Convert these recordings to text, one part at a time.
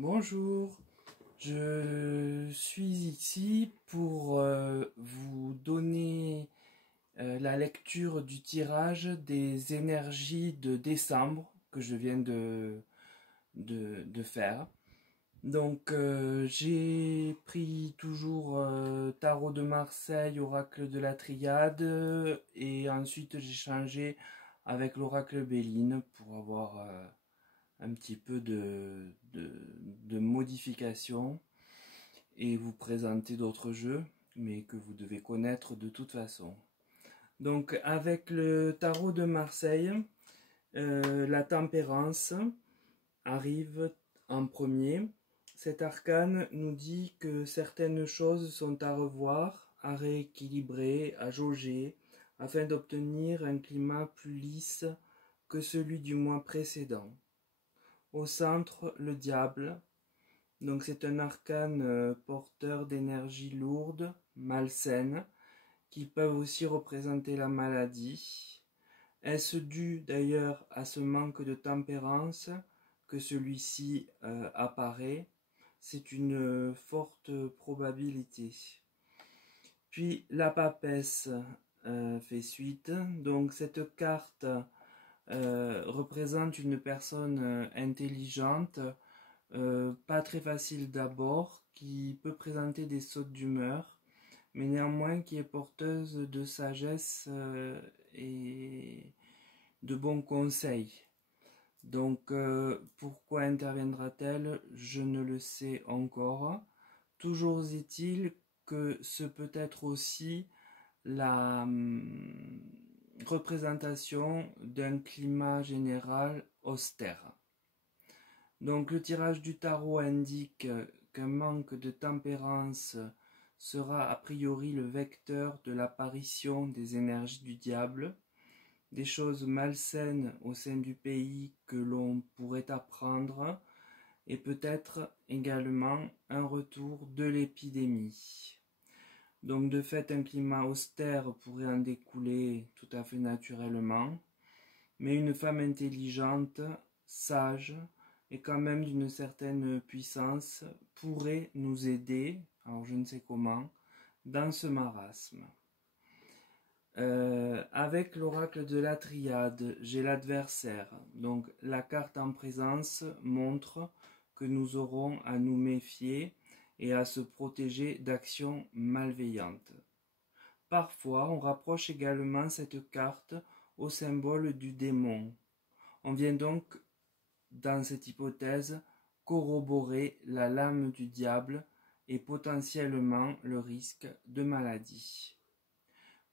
Bonjour, je suis ici pour vous donner la lecture du tirage des énergies de décembre que je viens de faire. Donc j'ai pris toujours Tarot de Marseille, Oracle de la Triade et ensuite j'ai changé avec l'Oracle Béline pour avoir un petit peu de modification et vous présenter d'autres jeux, mais que vous devez connaître de toute façon. Donc avec le tarot de Marseille, la tempérance arrive en premier. Cet arcane nous dit que certaines choses sont à revoir, à rééquilibrer, à jauger, afin d'obtenir un climat plus lisse que celui du mois précédent. Au centre, le diable. Donc c'est un arcane porteur d'énergie lourde, malsaine, qui peuvent aussi représenter la maladie. Est-ce dû d'ailleurs à ce manque de tempérance que celui-ci apparaît? C'est une forte probabilité. Puis la papesse fait suite. Donc cette carte représente une personne intelligente, pas très facile d'abord, qui peut présenter des sautes d'humeur, mais néanmoins qui est porteuse de sagesse et de bons conseils. Donc pourquoi interviendra-t-elle? Je ne le sais encore. Toujours est-il que ce peut être aussi la représentation d'un climat général austère. Donc le tirage du tarot indique qu'un manque de tempérance sera a priori le vecteur de l'apparition des énergies du diable, des choses malsaines au sein du pays que l'on pourrait apprendre, et peut-être également un retour de l'épidémie. Donc de fait, un climat austère pourrait en découler tout à fait naturellement, mais une femme intelligente, sage, et quand même d'une certaine puissance pourrait nous aider, alors je ne sais comment, dans ce marasme. Avec l'oracle de la triade, j'ai l'adversaire. Donc la carte en présence montre que nous aurons à nous méfier et à se protéger d'actions malveillantes. Parfois, on rapproche également cette carte au symbole du démon. On vient donc, dans cette hypothèse, corroborer la lame du diable et potentiellement le risque de maladie.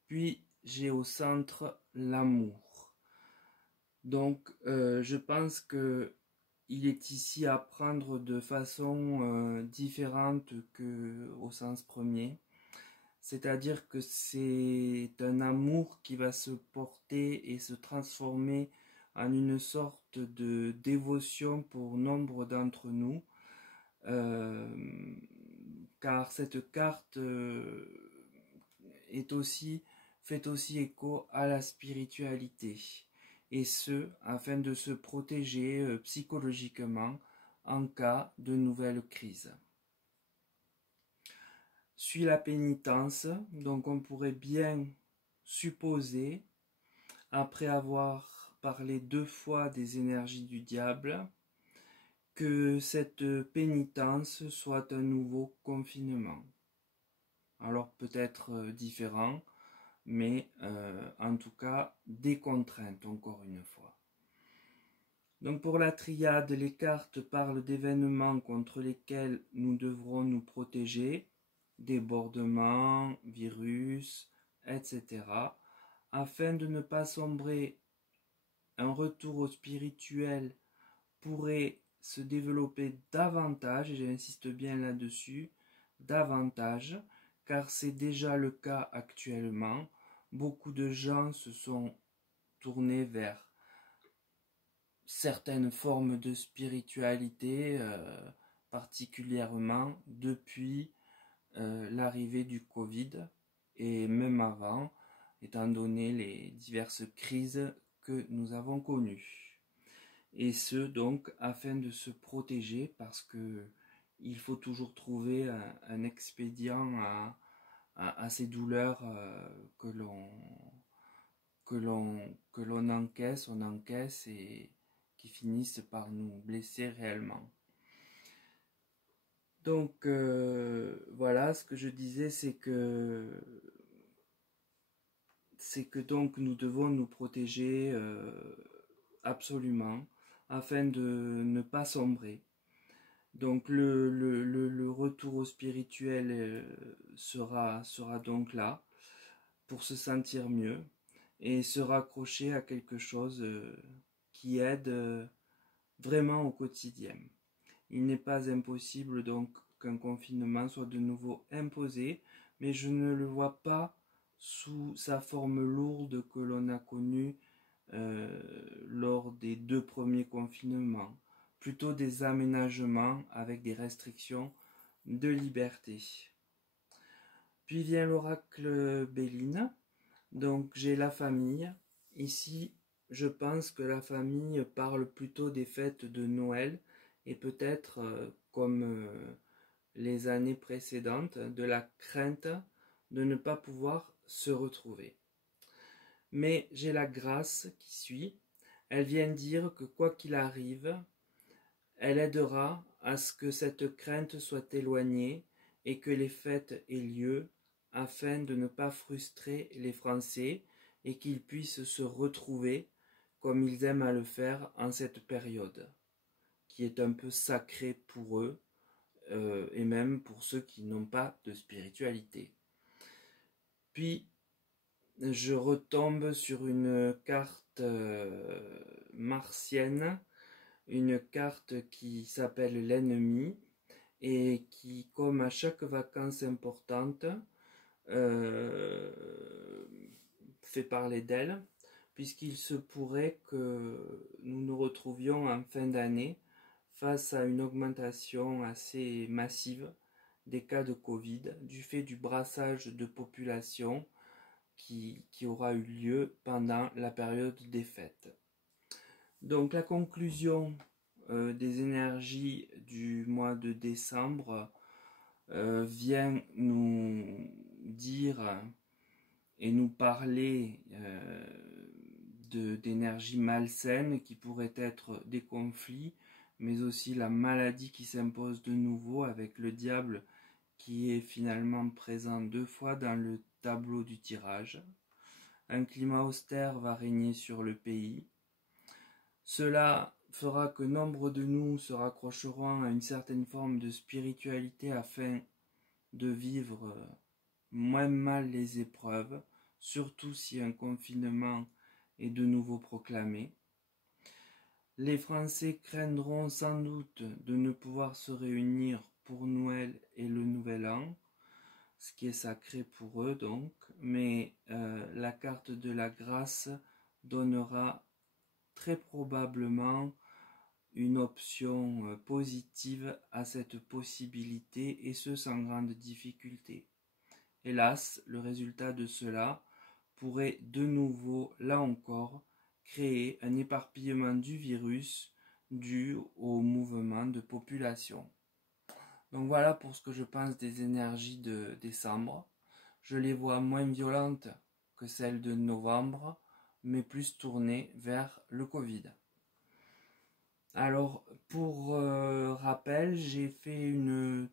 Puis, j'ai au centre l'amour. Donc, je pense que il est ici à prendre de façon différente qu'au sens premier. C'est-à-dire que c'est un amour qui va se porter et se transformer en une sorte de dévotion pour nombre d'entre nous, euh, car cette carte fait aussi écho à la spiritualité, et ce, afin de se protéger psychologiquement en cas de nouvelles crises. Suit la pénitence, donc on pourrait bien supposer, après avoir parlé 2 fois des énergies du diable, que cette pénitence soit un nouveau confinement. Alors peut-être différent, mais en tout cas des contraintes, encore une fois. Donc pour la triade, les cartes parlent d'événements contre lesquels nous devrons nous protéger, débordements, virus, etc., afin de ne pas sombrer. Un retour au spirituel pourrait se développer davantage, et j'insiste bien là-dessus, davantage, car c'est déjà le cas actuellement. Beaucoup de gens se sont tournés vers certaines formes de spiritualité, particulièrement depuis l'arrivée du Covid, et même avant, étant donné les diverses crises que nous avons connues. et ce donc afin de se protéger, parce que il faut toujours trouver un expédient à ces douleurs que l'on encaisse et qui finissent par nous blesser réellement. Donc voilà, ce que je disais, c'est que donc nous devons nous protéger absolument afin de ne pas sombrer. Donc le retour au spirituel sera donc là pour se sentir mieux et se raccrocher à quelque chose qui aide vraiment au quotidien. Il n'est pas impossible donc qu'un confinement soit de nouveau imposé, mais je ne le vois pas sous sa forme lourde que l'on a connue lors des 2 premiers confinements, plutôt des aménagements avec des restrictions de liberté. Puis vient l'oracle Béline, donc j'ai la famille. Ici, je pense que la famille parle plutôt des fêtes de Noël et peut-être, comme les années précédentes, de la crainte de ne pas pouvoir se retrouver. Mais j'ai la grâce qui suit. Elle vient dire que quoi qu'il arrive, elle aidera à ce que cette crainte soit éloignée et que les fêtes aient lieu afin de ne pas frustrer les Français et qu'ils puissent se retrouver comme ils aiment à le faire en cette période, qui est un peu sacrée pour eux et même pour ceux qui n'ont pas de spiritualité. Puis, je retombe sur une carte martienne, une carte qui s'appelle l'ennemi et qui, comme à chaque vacances importante, fait parler d'elle, puisqu'il se pourrait que nous nous retrouvions en fin d'année face à une augmentation assez massive des cas de Covid du fait du brassage de population qui aura eu lieu pendant la période des fêtes. Donc la conclusion des énergies du mois de décembre vient nous dire et nous parler d'énergies malsaines qui pourraient être des conflits, mais aussi la maladie qui s'impose de nouveau avec le diable qui est finalement présent 2 fois dans le tableau du tirage. Un climat austère va régner sur le pays. Cela fera que nombre de nous se raccrocheront à une certaine forme de spiritualité afin de vivre moins mal les épreuves, surtout si un confinement est de nouveau proclamé. Les Français craindront sans doute de ne pouvoir se réunir pour Noël et le Nouvel An, ce qui est sacré pour eux donc, mais la carte de la grâce donnera très probablement une option positive à cette possibilité, et ce sans grande difficulté. Hélas, le résultat de cela pourrait de nouveau, là encore, créer un éparpillement du virus dû au mouvement de population. Donc voilà pour ce que je pense des énergies de décembre. Je les vois moins violentes que celles de novembre, mais plus tournées vers le Covid. Alors, pour rappel, j'ai fait une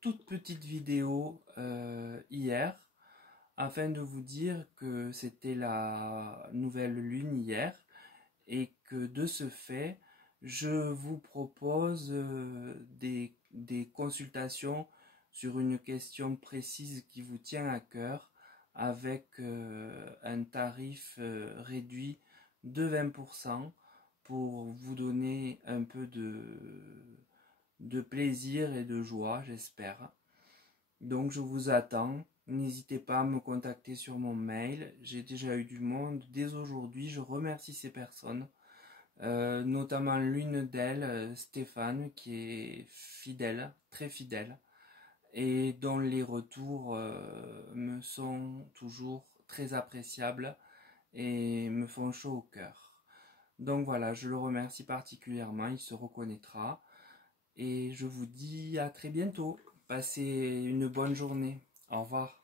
toute petite vidéo hier afin de vous dire que c'était la nouvelle lune hier et que de ce fait, je vous propose des consultations sur une question précise qui vous tient à cœur avec un tarif réduit de 20% pour vous donner un peu de plaisir et de joie, j'espère. Donc je vous attends. N'hésitez pas à me contacter sur mon mail. J'ai déjà eu du monde dès aujourd'hui. Je remercie ces personnes, notamment l'une d'elles, Stéphane, qui est fidèle, très fidèle, et dont les retours me sont toujours très appréciables et me font chaud au cœur. Donc voilà, je le remercie particulièrement, il se reconnaîtra. Et je vous dis à très bientôt. Passez une bonne journée. Au revoir.